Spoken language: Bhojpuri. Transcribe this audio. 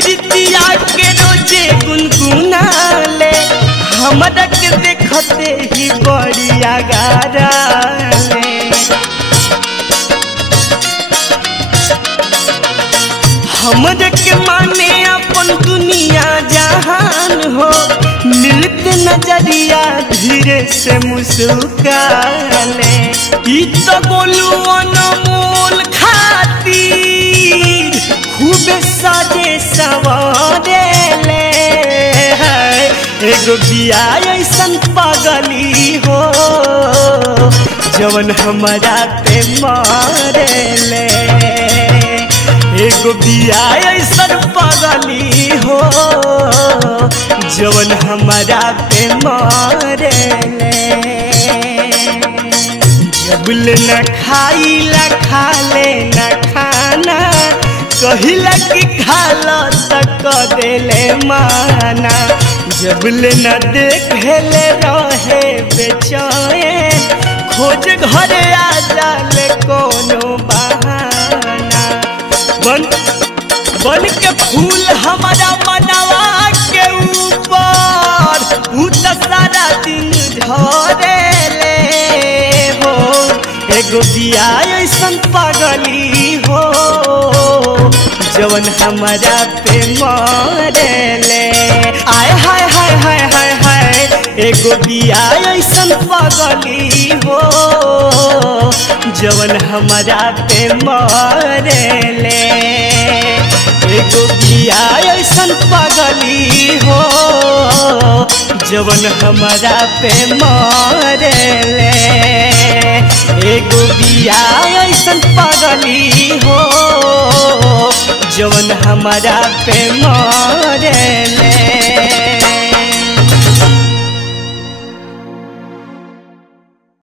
प्रीतिया के रोजे गुनगुनाले हमरा के देखते ही बड़िया गाराले हमरा के माने अपन दुनिया जहान हो मिलते नजरिया धीरे से मुस्काले ई तो बोलू अनमोल खातिर खूबे साजे सवारेले एगो बिया ऐसन पागली हो जवन हमारा पे मारेले एगो बिया ऐसन पागली हो जवन हमारा पे मारेले जबल न खाइला खाले न खाना कहिला कि खाला तक देले माना जबल न देखेले रहे बेचैन खोज घरे आ जाले कोनो बहाना बन के फूल हमारा मनवा के ऊपर उ त सारा दिन झरेले हो एगो बिया ऐसन पागली हो जवन हमारा पे मारेले आय हाय हाय हाय हाय हाय एगो बिया ऐसन पागली हो जवन हमारा पे मारेले एगो बिया ऐसन पागली हो जवन हमारा पे मारेले एगो बिया ऐसन पागली हो जवन हमारा पे मारेले।